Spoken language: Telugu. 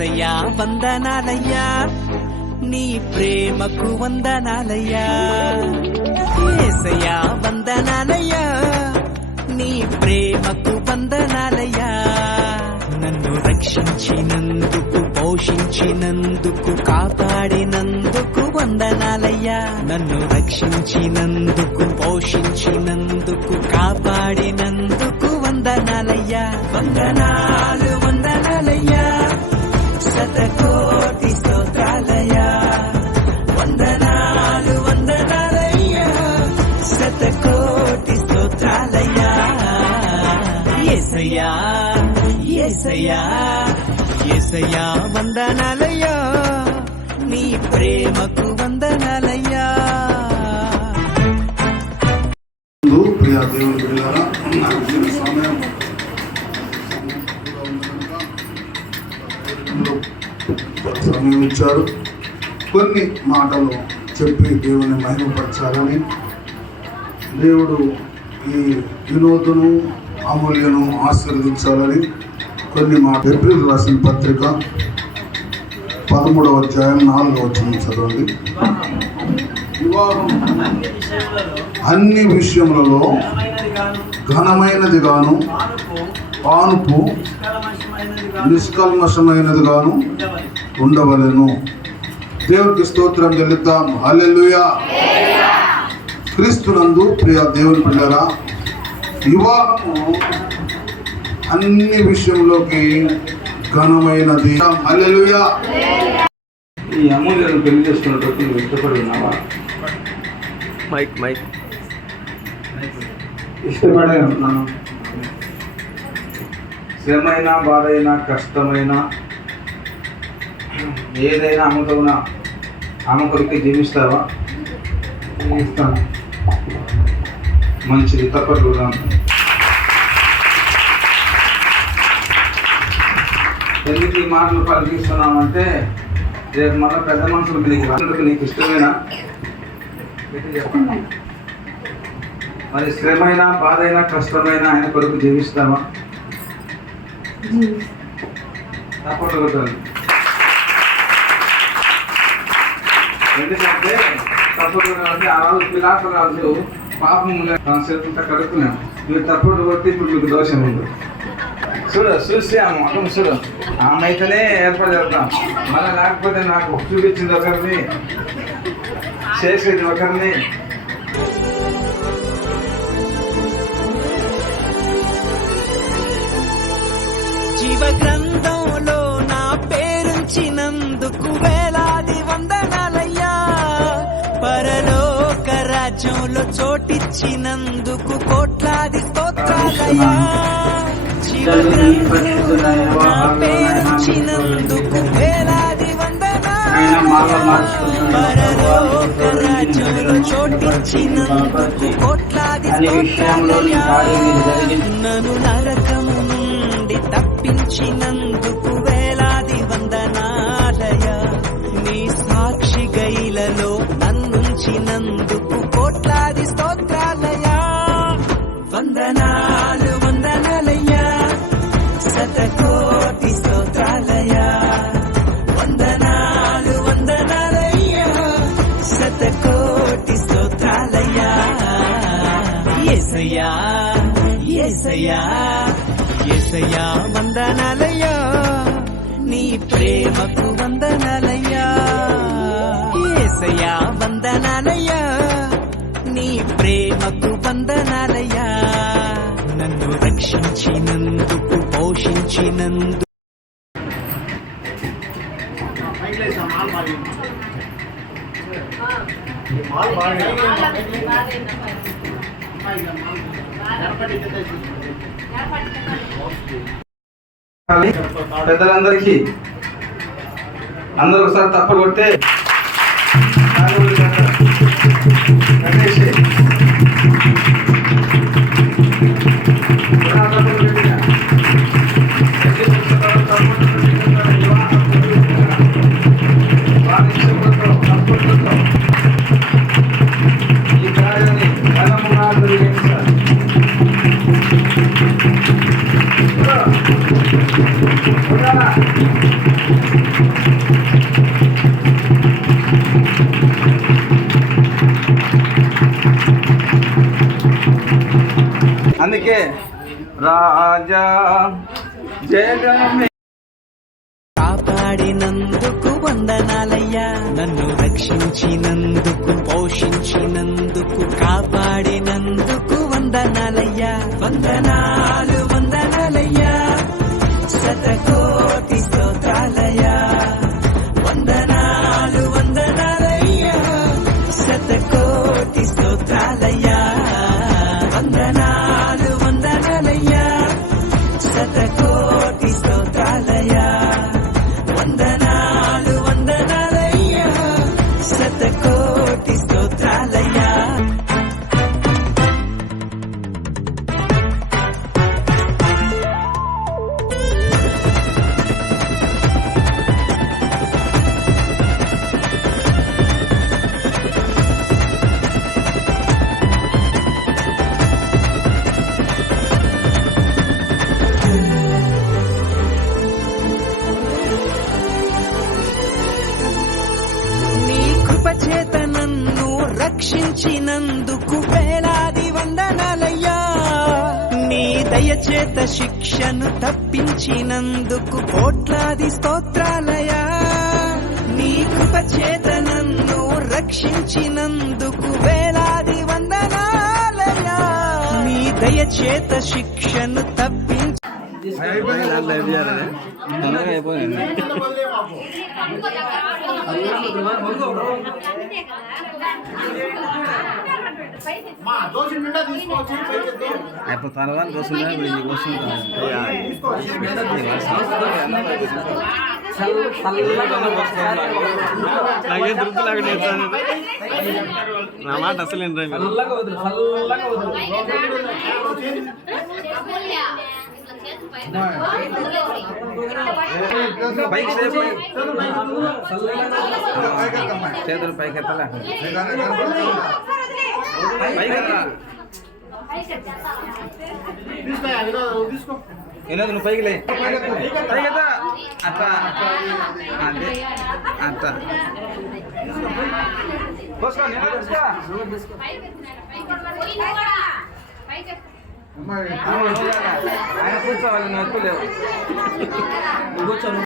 యేసయ్యా వందనాలయ్యా, నీ ప్రేమకు వందనాలయ్యా. యేసయ్యా వందనాలయ్యా, నీ ప్రేమకు వందనాలయ్యా. నన్ను రక్షించినందుకు, పోషించినందుకు, కాపాడినందుకు వందనాలయ్యా. నన్ను రక్షించినందుకు, పోషించినందుకు, కాపాడినందుకు వందనాలయ్యా. వందనాలు వందనాలయ్యా, శతకోటి స్తోత్రాలయ్యా. వందనాలు వందనాలయ్యా, శతకోటి స్తోత్రాలయ్యా. యేసయ్యా యేసయ్యా యేసయ్యా వందనాలయ్యా, నీ ప్రేమకు వందనాలయ్యా. ప్రియా దేవుని బిడ్డలారా, సమయం ఇచ్చారు. కొన్ని మాటలు చెప్పి దేవుని మహిమపరచాలని దేవుడు ఈ వినోదును అమూల్యను ఆశీర్వదించాలని కొన్ని మాట. ఏప్రిల్ రాసిన పత్రిక 13వ అధ్యాయం 4వ వచనం చదవండి. వివాహం అన్ని విషయములలో ఘనమైనది గాను, పానుపు నిష్కల్మషమైనది గాను ఉండవలెను. దేవునికి స్తోత్రం చెల్లిద్దాం. హల్లెలూయా. క్రీస్తునందు ప్రియ దేవుని బిడ్డలారా, వివాహము అన్ని విషయంలోకి ఘనమైనది. హల్లెలూయా. ఈ అమూల్యను పెళ్లి చేసుకున్నట్టు నువ్వు ఇష్టపడి ఉన్నావా? మైక్ ఇష్టపడే ఉన్నాను. శ్రమైనా, బాధైనా, కష్టమైనా, ఏదైనా అమ్మతోనా ఆమె కొరికి జీవిస్తావా? ఇస్తాను. మంచిది, తప్పకుండా. ఎందుకు ఈ మాటలు పలికిస్తున్నామంటే, రేపు మళ్ళీ పెద్ద మనుషులకు నీకు ఇష్టమేనా? చెప్పండి. మరి శ్రమైనా, బాధైనా, కష్టమైనా ఆయన కొరకు జీవిస్తావా? తప్పకుండా. ఎందుకంటే తప్పకుండా ఆ రోజు పిలాతు రాజు పాపం తన చేతులతో కడుక్కున్నాం. మీరు తప్పుడు కొట్టి ఇప్పుడు మీకు దోషం ఉంది. చూసాము అక్కడ చూడు, ఆమె అయితేనే ఏర్పాటు చేద్దాం. మళ్ళీ లేకపోతే నాకు చూపించింది ఒకరిని, చేసేది ఒకరిని. జీవ గ్రంథంలో నా పేరుంచినందుకు వేలాది వందనాలయ్యా. పరలోక రాజ్యంలో చోటిచ్చినందుకు కోట్లాది స్తోత్రాలయ్యా. జీవ గ్రంథంలో నా పేరుంచినందుకు వేలాది వందనాలయ్యా. పరలోక రాజ్యంలో చోటిచ్చినందుకు కోట్లాది స్తోత్రాలయ్యా. నన్ను నరకము నుండి తప్పించినందుకు వేలాది వందనాలయ్యా. నీ సాక్షి గైలలో నన్నుంచినందుకు కోట్లాది స్తోత్రాలయ్యా. వందనాలు వందనాలయ్యా, శతకోటి స్తోత్రాలయ్యా. వందనాలు వందనాలయ్యా, శతకోటి స్తోత్రాలయ్యా. యేసయ్యా యేసయ్యా యేసయ్యా వందనాలయ్యా, నీ ప్రేమకు వందనాలయ్యా. యేసయ్యా వందనాలయ్యా, నీ ప్రేమకు వందనాలయ్యా. నన్ను రక్షించినందుకు, పోషించినందుకు. పెద్దలందరికీ అందరూ ఒకసారి తప్పలు కొడితే ఈ రాజా జగమే కాపాడినందుకు వందనాలయ్యా, నన్ను రక్షించినందుకు పోషించినందుకు కాపాడినందుకు వందనాలయ్యా, వందనాలు వందనాలయ్యా, శతకోటి స్తోత్రాలయ్యా, వందనాలు వందనాలయ్యా, శతకోటి స్తోత్రాలయ్యా, వందనాలు వందనాలయ్యా, శతకోటి స్తోత్రాలయ్యా, వందనాలు వందనాలయ్యా, శతకోటి స్తోత్రాలయ్యా. నీ కృపచేత నన్ను రక్షించినందుకు వేలాది వందనాలయ్యా, నీ దయచేత శిక్షను తప్పించినందుకు కోట్లాది స్తోత్రాలయ్యా, నీ కృపచేత నన్ను రక్షించినందుకు వేలాది వందనాలయ్యా, నీ దయచేత శిక్షను తప్పించి అయిపోయింది. ఇప్పుడు తర్వాత వస్తుందా నీకు వస్తుందా నాకేం దృప్తిలాగా నా మాట అసలు పైకి చేతులు పైకి ఎత్తలే వినోద్ నువ్వు పైకి లే పైకి ఎత్త అట్ట అదే అట్ట ఆయన కూర్చోవాలి నువ్వు ఎత్తులేవు.